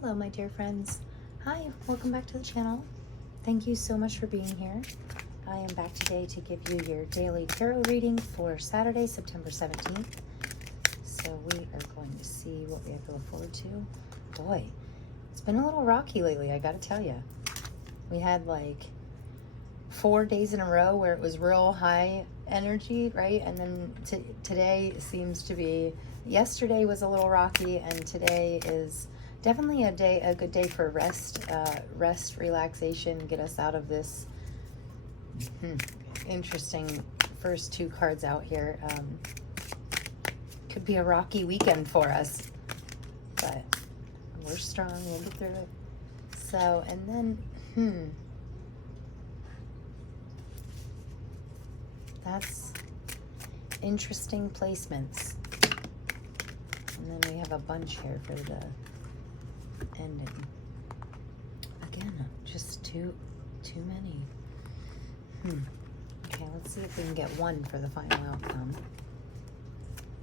Hello, my dear friends. Hi, welcome back to the channel. Thank you so much for being here. I am back today to give you your daily tarot reading for Saturday, September 17th. So we are going to see what we have to look forward to. Boy, it's been a little rocky lately, I gotta tell you. We had like 4 days in a row where it was real high energy, right? And then today seems to be, yesterday was a little rocky, and today is definitely a good day for rest, relaxation, get us out of this interesting first two cards out here. Could be a rocky weekend for us, but we're strong, we'll get through it. So, and then, that's interesting placements. And then we have a bunch here for the ending. Again, just too many. Okay, let's see if we can get one for the final outcome.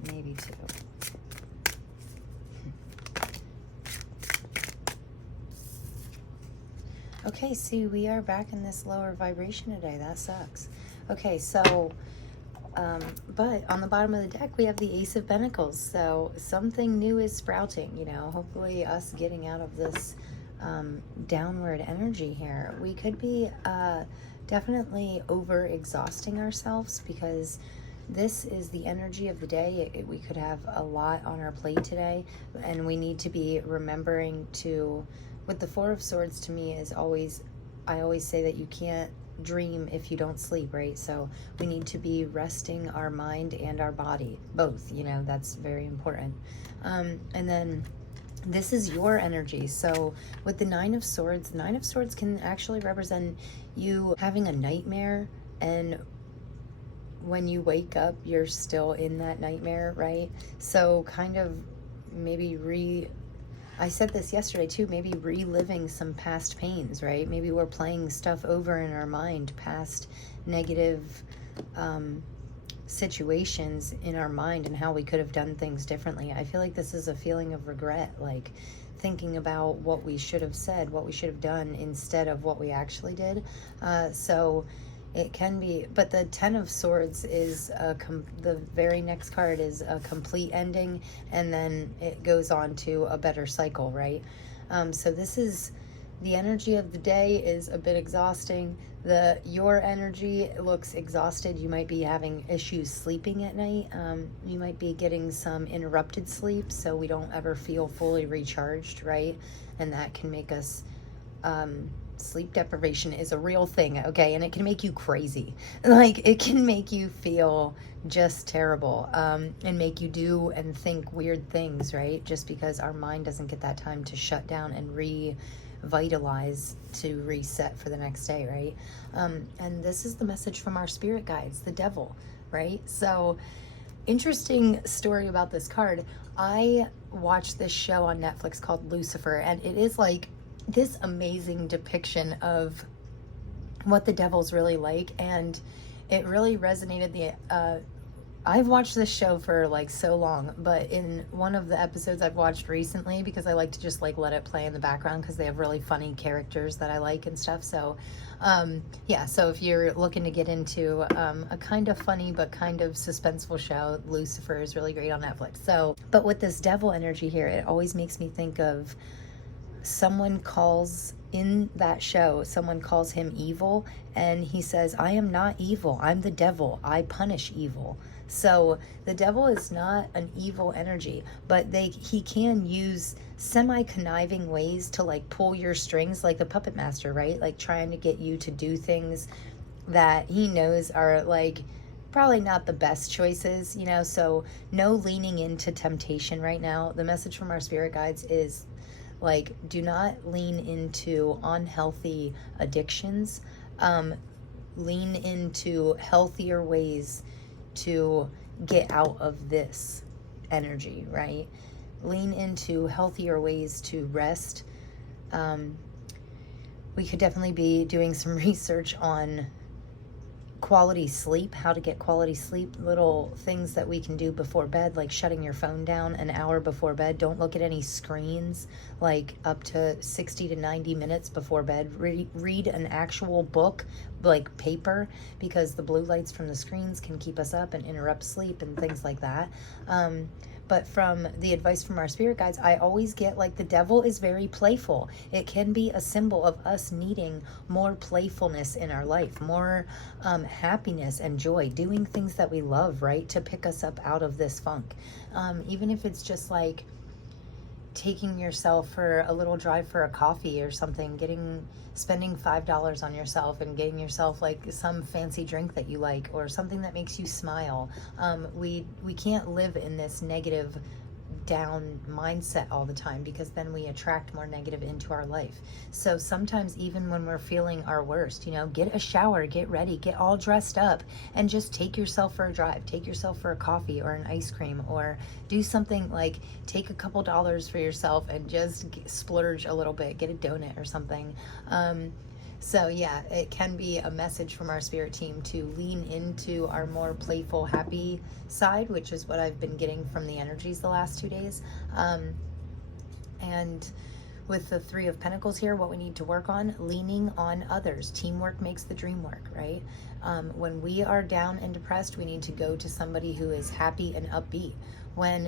Maybe two. Okay, see, we are back in this lower vibration today. That sucks. Okay, so, but on the bottom of the deck, we have the Ace of Pentacles. So something new is sprouting, you know, hopefully us getting out of this downward energy here. We could be definitely over exhausting ourselves because this is the energy of the day. We could have a lot on our plate today, and we need to be remembering to, with the Four of Swords, to me is always, I always say that you can't dream if you don't sleep, right? So we need to be resting our mind and our body, both, you know, that's very important. And then this is your energy. So with the Nine of Swords can actually represent you having a nightmare, and when you wake up, you're still in that nightmare, right? So kind of maybe I said this yesterday too, maybe reliving some past pains, right? Maybe we're playing stuff over in our mind, past negative situations in our mind and how we could have done things differently. I feel like this is a feeling of regret, like thinking about what we should have said, what we should have done instead of what we actually did. So it can be, but the Ten of Swords is the very next card is a complete ending, and then it goes on to a better cycle, right? So this is the energy of the day is a bit exhausting. Your energy looks exhausted. You might be having issues sleeping at night. You might be getting some interrupted sleep, so we don't ever feel fully recharged, right? And that can make us sleep deprivation is a real thing, okay? And it can make you crazy. Like, it can make you feel just terrible, and make you do and think weird things, right? Just because our mind doesn't get that time to shut down and revitalize, to reset for the next day, right? And this is the message from our spirit guides, the devil, right? So, interesting story about this card. I watched this show on Netflix called Lucifer, and it is like this amazing depiction of what the devil's really like, and it really resonated. I've watched this show for like so long, but in one of the episodes I've watched recently, because I like to just like let it play in the background because they have really funny characters that I like and stuff. So yeah, so if you're looking to get into a kind of funny but kind of suspenseful show, Lucifer is really great on Netflix. So, but with this devil energy here, it always makes me think of someone calls in that show, someone calls him evil, and he says, I am not evil, I'm the devil, I punish evil. So the devil is not an evil energy, but he can use semi-conniving ways to like pull your strings, like the puppet master, right? Like trying to get you to do things that he knows are like probably not the best choices, you know. So no leaning into temptation right now. The message from our spirit guides is, like, do not lean into unhealthy addictions. Lean into healthier ways to get out of this energy, right? Lean into healthier ways to rest. We could definitely be doing some research on quality sleep, how to get quality sleep, little things that we can do before bed, like shutting your phone down an hour before bed. Don't look at any screens, like up to 60 to 90 minutes before bed. Read an actual book, like paper, because the blue lights from the screens can keep us up and interrupt sleep and things like that. But from the advice from our spirit guides, I always get like the devil is very playful. It can be a symbol of us needing more playfulness in our life, more happiness and joy, doing things that we love, right? To pick us up out of this funk. Even if it's just like taking yourself for a little drive for a coffee or something, spending $5 on yourself and getting yourself like some fancy drink that you like, or something that makes you smile. We can't live in this negative down mindset all the time, because then we attract more negative into our life. So sometimes even when we're feeling our worst, get a shower, get ready, get all dressed up, and just take yourself for a drive, take yourself for a coffee or an ice cream, or do something like take a couple dollars for yourself and just splurge a little bit, get a donut or something. So yeah, it can be a message from our spirit team to lean into our more playful, happy side, which is what I've been getting from the energies the last 2 days. And with the Three of Pentacles here, what we need to work on, leaning on others. Teamwork makes the dream work, right? When we are down and depressed, we need to go to somebody who is happy and upbeat.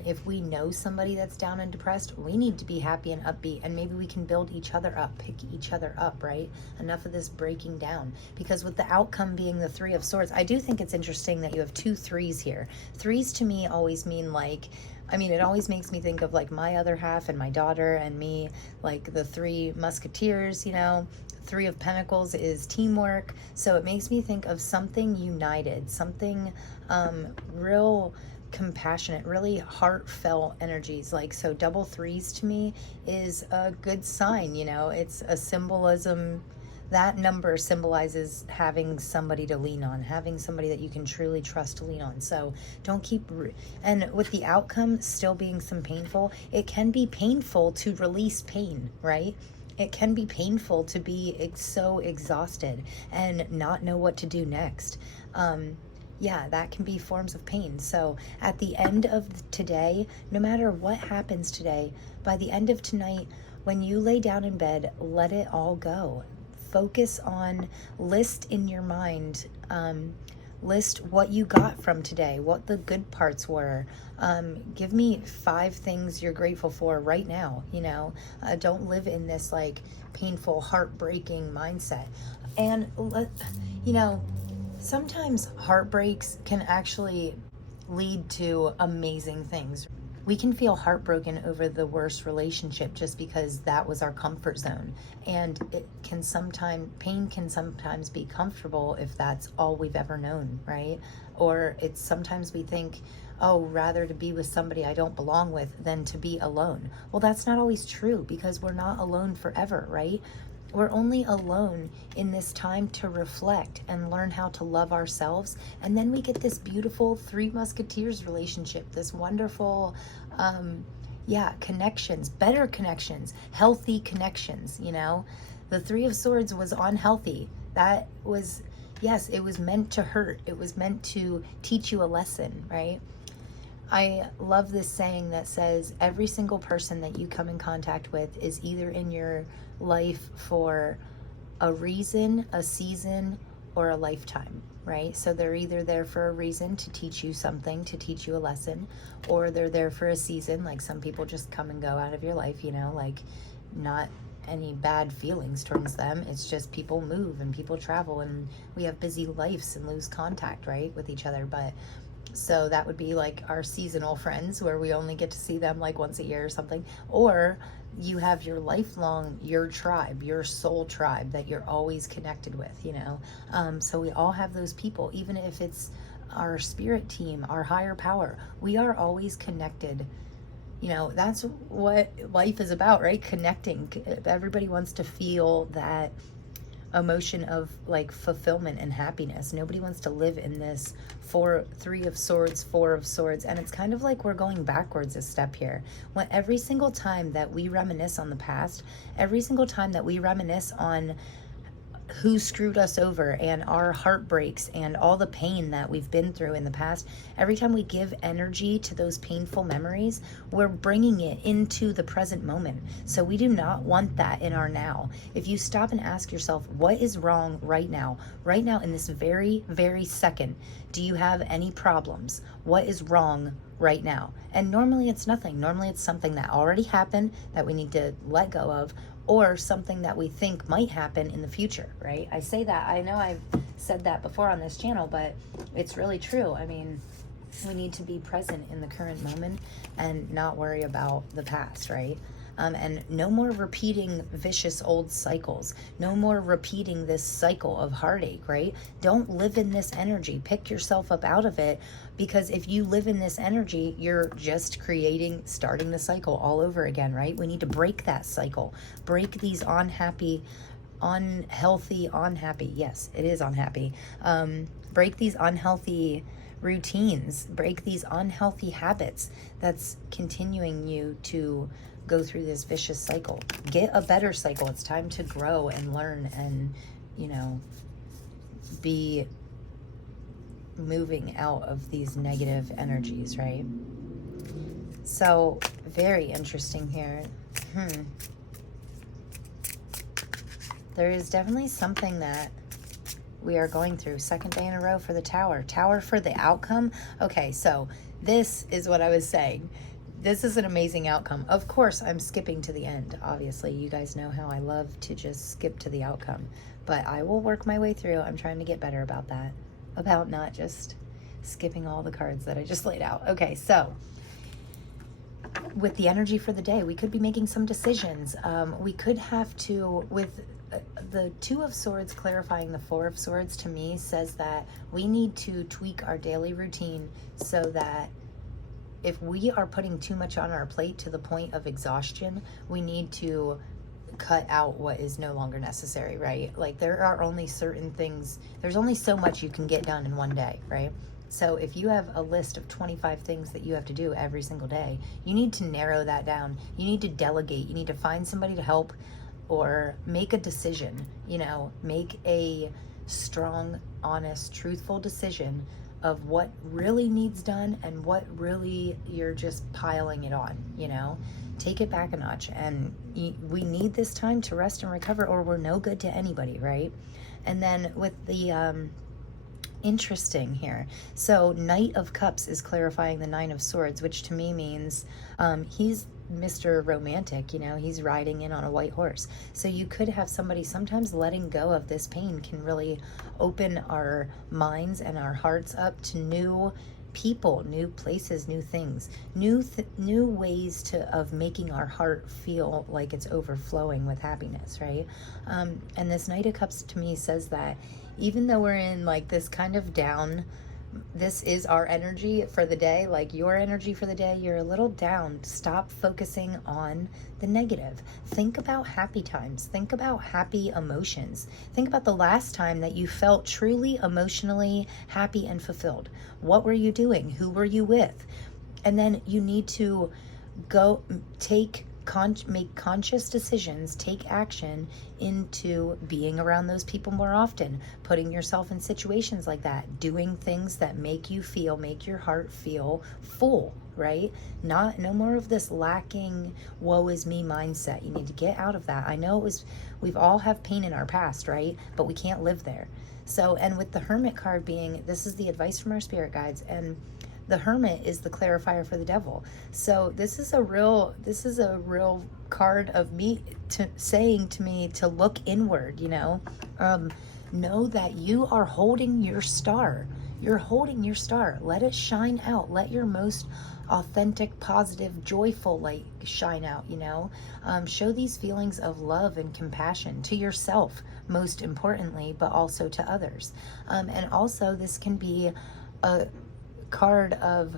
If we know somebody that's down and depressed, we need to be happy and upbeat, and maybe we can build each other up, pick each other up, right? Enough of this breaking down. Because with the outcome being the Three of Swords, I do think it's interesting that you have 2 threes here. Threes to me always mean it always makes me think of like my other half and my daughter and me, like the 3 musketeers, Three of Pentacles is teamwork. So it makes me think of something united, something real compassionate, really heartfelt energies. So double 3s to me is a good sign. It's a symbolism. That number symbolizes having somebody to lean on, having somebody that you can truly trust to lean on. So don't and with the outcome still being some painful, it can be painful to release pain, right? It can be painful to be so exhausted and not know what to do next. Yeah, that can be forms of pain. So at the end of today, no matter what happens today, by the end of tonight, when you lay down in bed, let it all go. Focus on, list in your mind, list what you got from today, what the good parts were. Give me 5 things you're grateful for right now. Don't live in this like painful, heartbreaking mindset. And sometimes heartbreaks can actually lead to amazing things. We can feel heartbroken over the worst relationship just because that was our comfort zone. And pain can sometimes be comfortable if that's all we've ever known, right? Or sometimes we think, rather to be with somebody I don't belong with than to be alone. Well, that's not always true, because we're not alone forever, right? We're only alone in this time to reflect and learn how to love ourselves. And then we get this beautiful 3 musketeers relationship, this wonderful, connections, better connections, healthy connections, The 3 of Swords was unhealthy. That was, yes, it was meant to hurt. It was meant to teach you a lesson, right? I love this saying that says every single person that you come in contact with is either in your life for a reason, a season, or a lifetime, right? So they're either there for a reason to teach you something, to teach you a lesson, or they're there for a season. Like some people just come and go out of your life, not any bad feelings towards them. It's just people move and people travel and we have busy lives and lose contact, right, with each other. But so that would be like our seasonal friends where we only get to see them like once a year or something. Or you have your lifelong, your tribe, your soul tribe that you're always connected with, So we all have those people, even if it's our spirit team, our higher power, we are always connected. That's what life is about, right? Connecting. Everybody wants to feel that emotion of like fulfillment and happiness. Nobody wants to live in this 3 of Swords, 4 of Swords. And it's kind of like we're going backwards a step here. When every single time that we reminisce on the past, every single time that we reminisce on who screwed us over and our heartbreaks and all the pain that we've been through in the past, every time we give energy to those painful memories, we're bringing it into the present moment. So we do not want that in our now. If you stop and ask yourself, what is wrong right now in this very, very second? Do you have any problems? What is wrong right now? And normally it's nothing. Normally it's something that already happened that we need to let go of, or something that we think might happen in the future, right? I say that, I know I've said that before on this channel, but it's really true. I mean, we need to be present in the current moment and not worry about the past, right? And no more repeating vicious old cycles. No more repeating this cycle of heartache, right? Don't live in this energy. Pick yourself up out of it, because if you live in this energy, you're just starting the cycle all over again, right? We need to break that cycle. Break these unhealthy, yes, it is unhappy. Break these unhealthy routines. Break these unhealthy habits that's continuing you to go through this vicious cycle. Get a better cycle. It's time to grow and learn and, be moving out of these negative energies, right? So, very interesting here. There is definitely something that we are going through. Second day in a row for the Tower. Tower for the outcome. Okay, so this is what I was saying. This is an amazing outcome. Of course, I'm skipping to the end. Obviously, you guys know how I love to just skip to the outcome. But I will work my way through. I'm trying to get better about that. About not just skipping all the cards that I just laid out. Okay, so with the energy for the day, we could be making some decisions. We could have to, with the Two of Swords clarifying the Four of Swords, to me says that we need to tweak our daily routine so that if we are putting too much on our plate to the point of exhaustion, we need to cut out what is no longer necessary, right? Like, there are only certain things, there's only so much you can get done in one day, right? So if you have a list of 25 things that you have to do every single day, you need to narrow that down. You need to delegate. You need to find somebody to help, or make a decision, make a strong, honest, truthful decision of what really needs done and what really you're just piling it on, Take it back a notch. And we need this time to rest and recover, or we're no good to anybody, right? And then with the interesting here, so Knight of Cups is clarifying the Nine of Swords, which to me means he's Mr. Romantic, he's riding in on a white horse. So you could have somebody, sometimes letting go of this pain can really open our minds and our hearts up to new people, new places, new things, new ways of making our heart feel like it's overflowing with happiness, right? And this Knight of Cups to me says that even though we're in like this kind of down, this is our energy for the day, like your energy for the day, you're a little down. Stop focusing on the negative. Think about happy times. Think about happy emotions. Think about the last time that you felt truly emotionally happy and fulfilled. What were you doing? Who were you with? And then you need to go make conscious decisions, take action into being around those people more often, putting yourself in situations like that, doing things that make your heart feel full, right? No more of this lacking, woe is me mindset. You need to get out of that. I know we've all have pain in our past, right? But we can't live there. So, and with the Hermit card being, this is the advice from our spirit guides, and the Hermit is the clarifier for the Devil. So this is a real card of me saying to me to look inward, know that you are holding your star. You're holding your star. Let it shine out. Let your most authentic, positive, joyful light shine out, show these feelings of love and compassion to yourself, most importantly, but also to others. And also this can be a card of,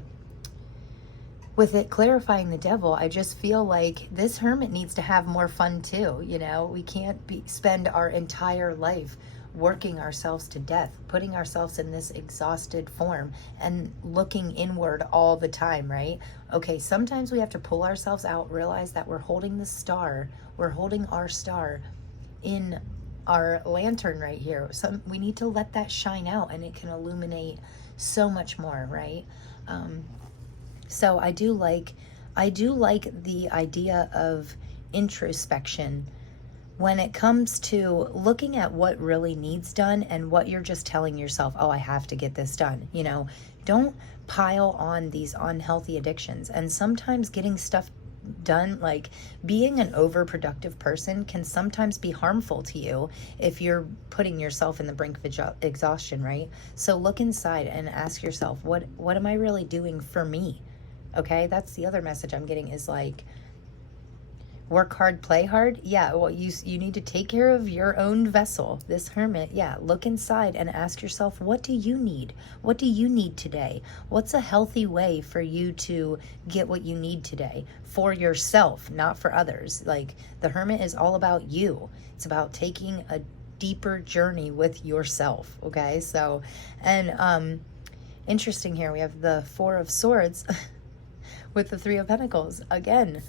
with it clarifying the Devil, I just feel like this Hermit needs to have more fun too. We can't spend our entire life working ourselves to death, putting ourselves in this exhausted form and looking inward all the time, right? Okay, sometimes we have to pull ourselves out, realize that we're holding the star, we're holding our star in our lantern right here. So we need to let that shine out, and it can illuminate so much more, right? So I do like the idea of introspection when it comes to looking at what really needs done and what you're just telling yourself, oh, I have to get this done. You know, don't pile on these unhealthy addictions. And sometimes getting stuff done, like being an overproductive person, can sometimes be harmful to you if you're putting yourself in the brink of exhaustion, right? So look inside and ask yourself, what am I really doing for me? Okay, that's the other message I'm getting, is like, work hard, play hard. Yeah, well, you need to take care of your own vessel. This hermit, yeah, look inside and ask yourself, what do you need? What do you need today? What's a healthy way for you to get what you need today for yourself, not for others? Like, the hermit is all about you. It's about taking a deeper journey with yourself, okay? So, and interesting here, we have the Four of Swords with the Three of Pentacles. Again,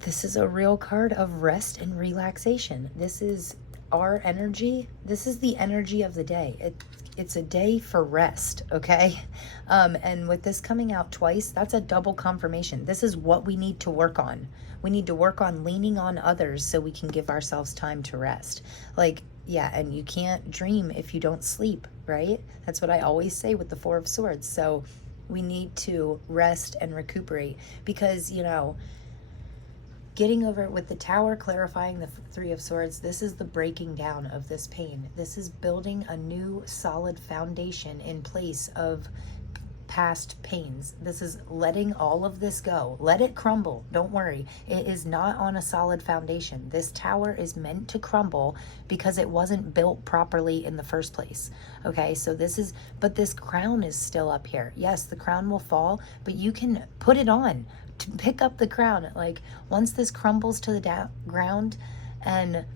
this is a real card of rest and relaxation. This is our energy. This is the energy of the day. It's a day for rest, okay? And with this coming out twice, that's a double confirmation. This is what we need to work on. We need to work on leaning on others so we can give ourselves time to rest. Like, yeah, and you can't dream if you don't sleep, right? That's what I always say with the Four of Swords. So we need to rest and recuperate, because, you know, getting over it with the Tower, clarifying the Three of Swords, this is the breaking down of this pain. This is building a new solid foundation in place of past pains. This is letting all of this go. Let it crumble. Don't worry. It is not on a solid foundation. This tower is meant to crumble because it wasn't built properly in the first place. Okay, so but this crown is still up here. Yes, the crown will fall, but you can put it on. To pick up the crown. Like, once this crumbles to the ground and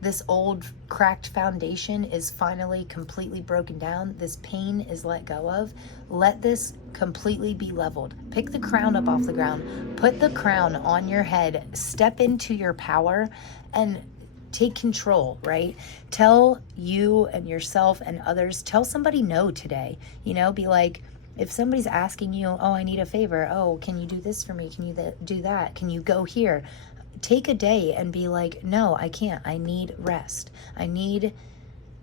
this old cracked foundation is finally completely broken down, this pain is let go of, let this completely be leveled. Pick the crown up off the ground, put the crown on your head, step into your power, and take control, right? Tell you and yourself and others, tell somebody no today. You know, be like, if somebody's asking you, oh, I need a favor. Oh, can you do this for me? Can you do that? Can you go here? Take a day and be like, no, I can't. I need rest. I need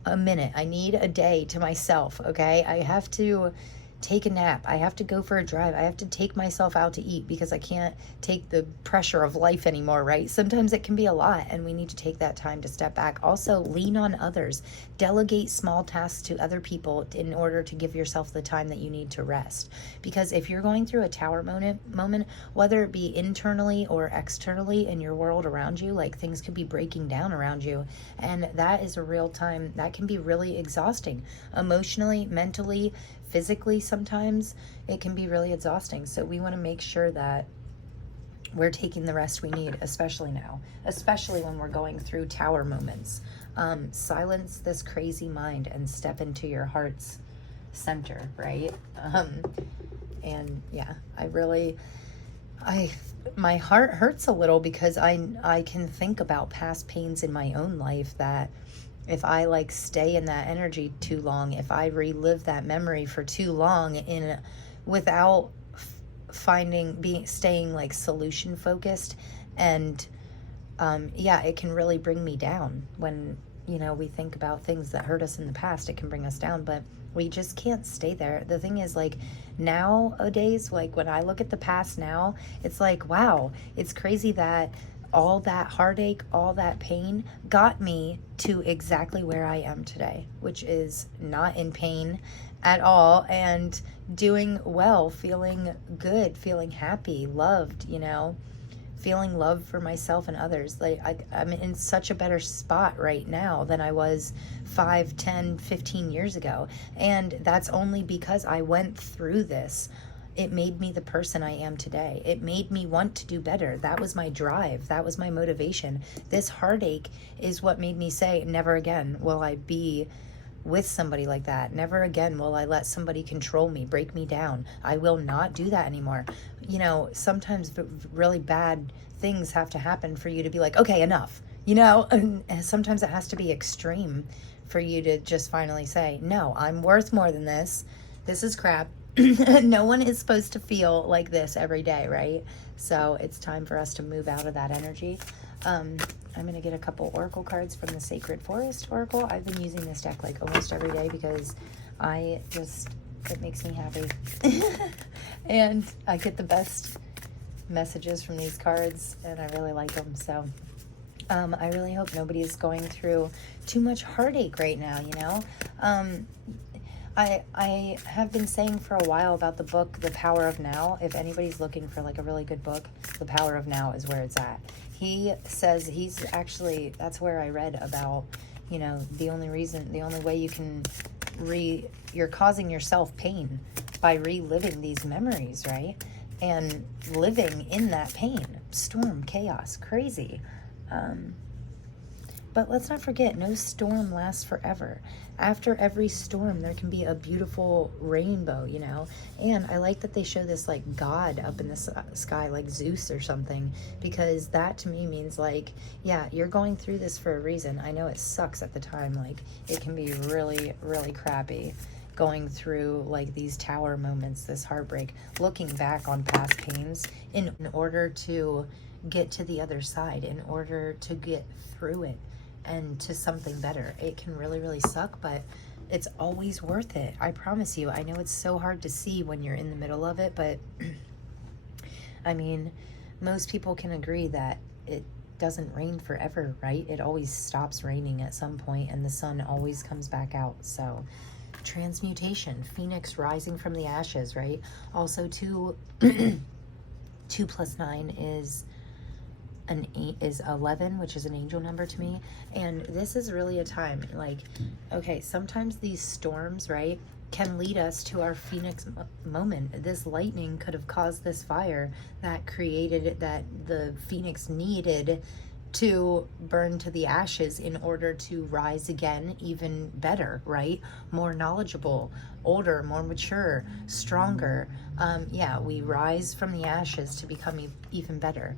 a minute. I need a day to myself, okay? I have to take a nap. I have to go for a drive. I have to take myself out to eat because I can't take the pressure of life anymore, right? Sometimes it can be a lot, and we need to take that time to step back. Also, lean on others. Delegate small tasks to other people in order to give yourself the time that you need to rest. Because if you're going through a tower moment, whether it be internally or externally in your world around you, like things could be breaking down around you, and that is a real time that can be really exhausting, emotionally, mentally, physically. Sometimes it can be really exhausting. So we want to make sure that we're taking the rest we need, especially now, especially when we're going through tower moments. Silence this crazy mind and step into your heart's center, right? And yeah, my heart hurts a little because I can think about past pains in my own life that if I like stay in that energy too long, if I relive that memory for too long without staying like solution focused, and it can really bring me down. When, you know, we think about things that hurt us in the past, it can bring us down, but we just can't stay there. The thing is, like, nowadays, like when I look at the past now, it's like, wow, it's crazy that all that heartache, all that pain got me to exactly where I am today, which is not in pain at all and doing well, feeling good, feeling happy, loved, you know, feeling love for myself and others. Like, I'm in such a better spot right now than I was 5, 10, 15 years ago. And that's only because I went through this. It made me the person I am today. It made me want to do better. That was my drive. That was my motivation. This heartache is what made me say, never again will I be with somebody like that. Never again will I let somebody control me, break me down. I will not do that anymore. You know, sometimes really bad things have to happen for you to be like, okay, enough, you know? And sometimes it has to be extreme for you to just finally say, no, I'm worth more than this. This is crap. No one is supposed to feel like this every day, right? So it's time for us to move out of that energy. I'm going to get a couple oracle cards from the Sacred Forest Oracle. I've been using this deck like almost every day because it makes me happy. And I get the best messages from these cards, and I really like them. So I really hope nobody's going through too much heartache right now, you know? I have been saying for a while about the book, The Power of Now. If anybody's looking for like a really good book, The Power of Now is where it's at. He says that's where I read about, you know, the only way you can you're causing yourself pain by reliving these memories, right? And living in that pain, storm, chaos, crazy. But let's not forget, no storm lasts forever. After every storm, there can be a beautiful rainbow, you know? And I like that they show this, like, God up in the sky, like Zeus or something, because that to me means, like, yeah, you're going through this for a reason. I know it sucks at the time. Like, it can be really, really crappy going through, like, these tower moments, this heartbreak, looking back on past pains in order to get to the other side, in order to get through it and to something better. It can really, really suck, but it's always worth it. I promise you. I know it's so hard to see when you're in the middle of it, but I mean, most people can agree that it doesn't rain forever, right? It always stops raining at some point, and the sun always comes back out. So transmutation, phoenix rising from the ashes, right? Also 2 plus 9 is 11, which is an angel number to me. And this is really a time, like, okay, sometimes these storms, right, can lead us to our phoenix moment. This lightning could have caused this fire that created that the phoenix needed to burn to the ashes in order to rise again even better, right? More knowledgeable, older, more mature, stronger. Yeah, we rise from the ashes to become even better.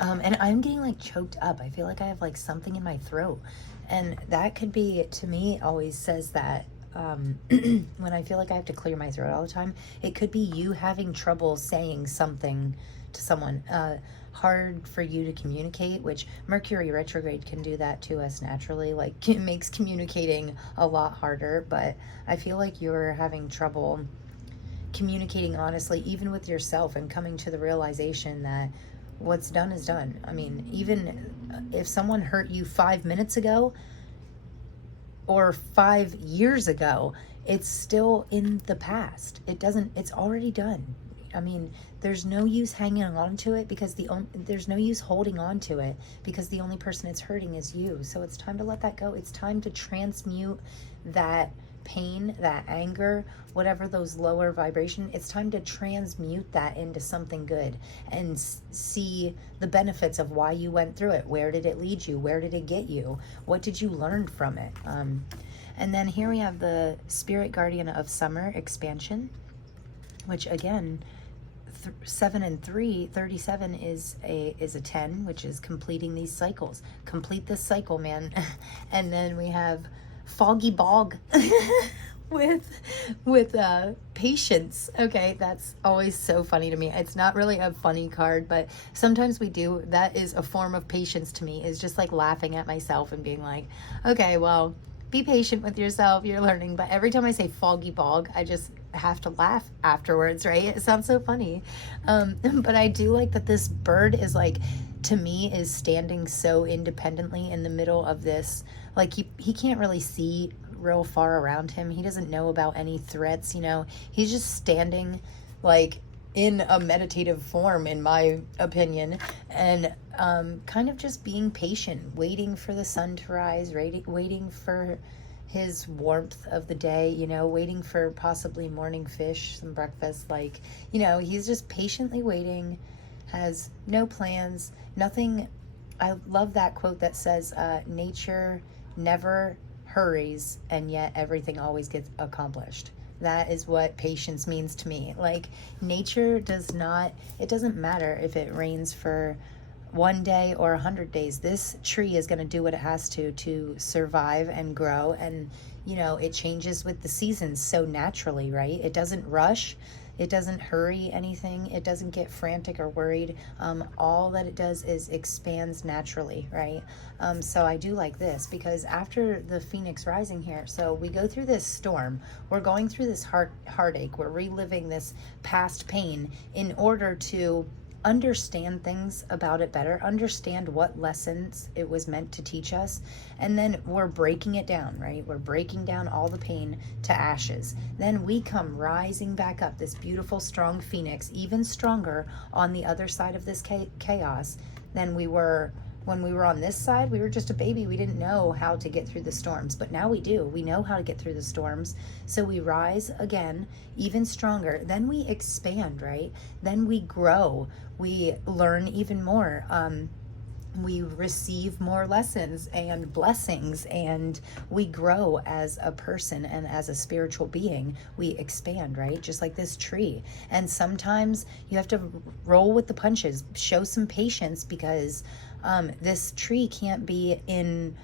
And I'm getting like choked up. I feel like I have like something in my throat. And that could be, to me, always says that when I feel like I have to clear my throat all the time, it could be you having trouble saying something to someone. Hard for you to communicate, which Mercury retrograde can do that to us naturally. Like, it makes communicating a lot harder, but I feel like you're having trouble communicating honestly, even with yourself, and coming to the realization that what's done is done. I mean, even if someone hurt you 5 minutes ago or 5 years ago, it's still in the past. It's already done. I mean, there's no use hanging on to it because there's no use holding on to it because the only person it's hurting is you. So it's time to let that go. It's time to transmute that pain, that anger, whatever those lower vibration, it's time to transmute that into something good and see the benefits of why you went through it. Where did it lead you? Where did it get you? What did you learn from it? And then here we have the Spirit Guardian of Summer expansion, which again, 7 and 3, 37 is a 10, which is completing these cycles. Complete this cycle, man. And then we have Foggy Bog with patience. Okay, that's always so funny to me. It's not really a funny card, but sometimes we do. That is a form of patience to me, is just like laughing at myself and being like, okay, well, be patient with yourself, you're learning. But every time I say Foggy Bog, I just have to laugh afterwards, right? It sounds so funny. But I do like that this bird is like, to me, is standing so independently in the middle of this. Like, he can't really see real far around him. He doesn't know about any threats, you know. He's just standing like in a meditative form, in my opinion, and kind of just being patient, waiting for the sun to rise, waiting for his warmth of the day, you know, waiting for possibly morning fish, some breakfast, like, you know, he's just patiently waiting, has no plans, nothing. I love that quote that says, nature never hurries, and yet everything always gets accomplished. That is what patience means to me. Like, nature does not, it doesn't matter if it rains for 1 day or 100 days. This tree is going to do what it has to survive and grow. And, you know, it changes with the seasons so naturally, right? It doesn't rush. It doesn't hurry anything. It doesn't get frantic or worried. All that it does is expands naturally, right? So I do like this, because after the Phoenix rising here, so we go through this storm. We're going through this heartache. We're reliving this past pain in order to understand things about it better, understand what lessons it was meant to teach us, and then we're breaking it down, right? We're breaking down all the pain to ashes. Then we come rising back up, this beautiful, strong phoenix, even stronger on the other side of this chaos than we were when we were on this side. We were just a baby. We didn't know how to get through the storms, but now we do. We know how to get through the storms. So we rise again, even stronger. Then we expand, right? Then we grow. We learn even more. We receive more lessons and blessings, and we grow as a person and as a spiritual being. We expand, right? Just like this tree. And sometimes you have to roll with the punches, show some patience, because this tree can't be in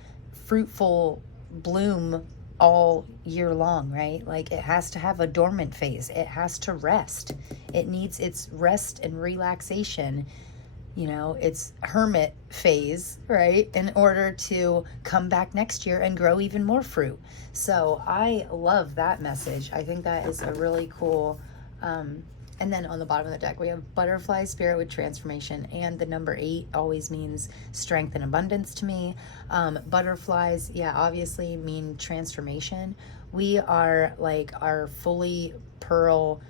fruitful bloom all year long, right? Like, it has to have a dormant phase. It has to rest. It needs its rest and relaxation, you know, its hermit phase, right, in order to come back next year and grow even more fruit. So I love that message. I think that is a really cool, and then on the bottom of the deck, we have butterfly spirit with transformation, and the number 8 always means strength and abundance to me. Butterflies, yeah, obviously mean transformation. We are like our fully pearl.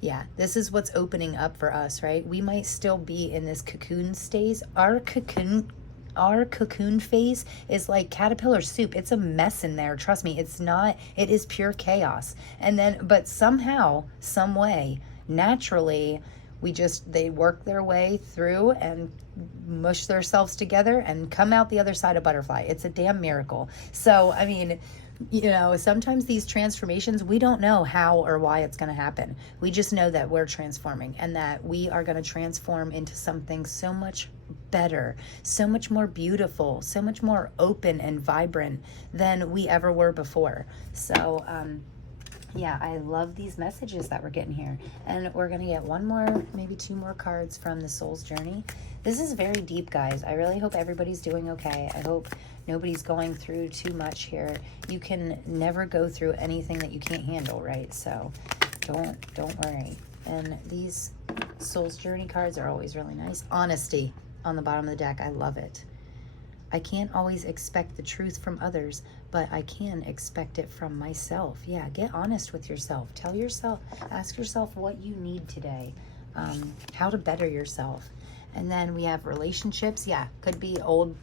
Yeah, this is what's opening up for us, right? We might still be in this cocoon stage. Our cocoon phase is like caterpillar soup. It's a mess in there. Trust me, it's not. It is pure chaos. And then, but somehow, some way, naturally, they work their way through and mush themselves together and come out the other side of butterfly. It's a damn miracle. So, I mean, you know, sometimes these transformations, we don't know how or why it's going to happen. We just know that we're transforming, and that we are going to transform into something so much better, so much more beautiful, so much more open and vibrant than we ever were before. So, yeah, I love these messages that we're getting here. And we're going to get one more, maybe 2 more cards from the Soul's Journey. This is very deep, guys. I really hope everybody's doing okay. I hope nobody's going through too much here. You can never go through anything that you can't handle, right? So don't worry. And these Soul's Journey cards are always really nice. Honesty on the bottom of the deck. I love it. I can't always expect the truth from others, but I can expect it from myself. Yeah, get honest with yourself. Tell yourself, ask yourself what you need today, how to better yourself. And then we have relationships. Yeah, could be old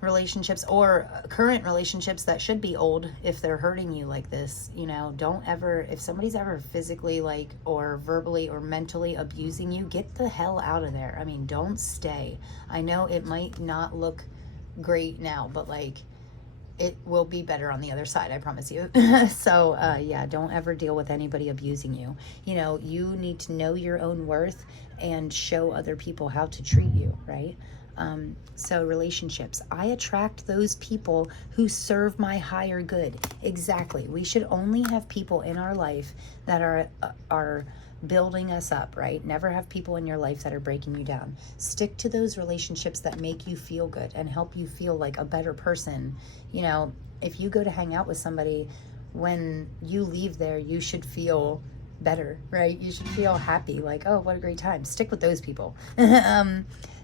relationships or current relationships that should be old if they're hurting you like this. You know, don't ever, if somebody's ever physically like or verbally or mentally abusing you, get the hell out of there. I mean, don't stay. I know it might not look great now, but like, it will be better on the other side, I promise you. So yeah, don't ever deal with anybody abusing you. You know, you need to know your own worth and show other people how to treat you, right? So relationships, I attract those people who serve my higher good. Exactly. We should only have people in our life that are building us up, right? Never have people in your life that are breaking you down. Stick to those relationships that make you feel good and help you feel like a better person. You know, if you go to hang out with somebody, when you leave there, you should feel better, right? You should feel happy, like, oh, what a great time. Stick with those people.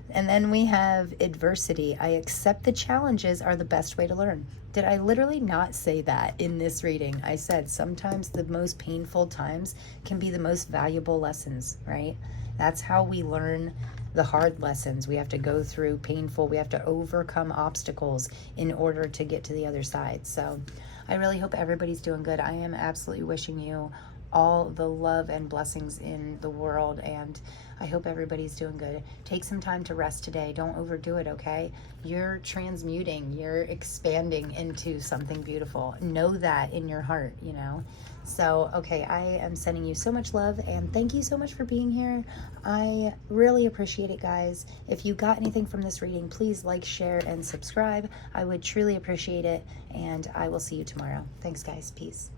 And then we have adversity. I accept the challenges are the best way to learn. Did I literally not say that in this reading? I said sometimes the most painful times can be the most valuable lessons, right? That's how we learn the hard lessons. We have to go through painful, we have to overcome obstacles in order to get to the other side. So I really hope everybody's doing good. I am absolutely wishing you all the love and blessings in the world, and I hope everybody's doing good. Take some time to rest today. Don't overdo it, okay? You're transmuting, you're expanding into something beautiful. Know that in your heart, you know? So, okay, I am sending you so much love, and thank you so much for being here. I really appreciate it, guys. If you got anything from this reading, please like, share, and subscribe. I would truly appreciate it, and I will see you tomorrow. Thanks, guys. Peace.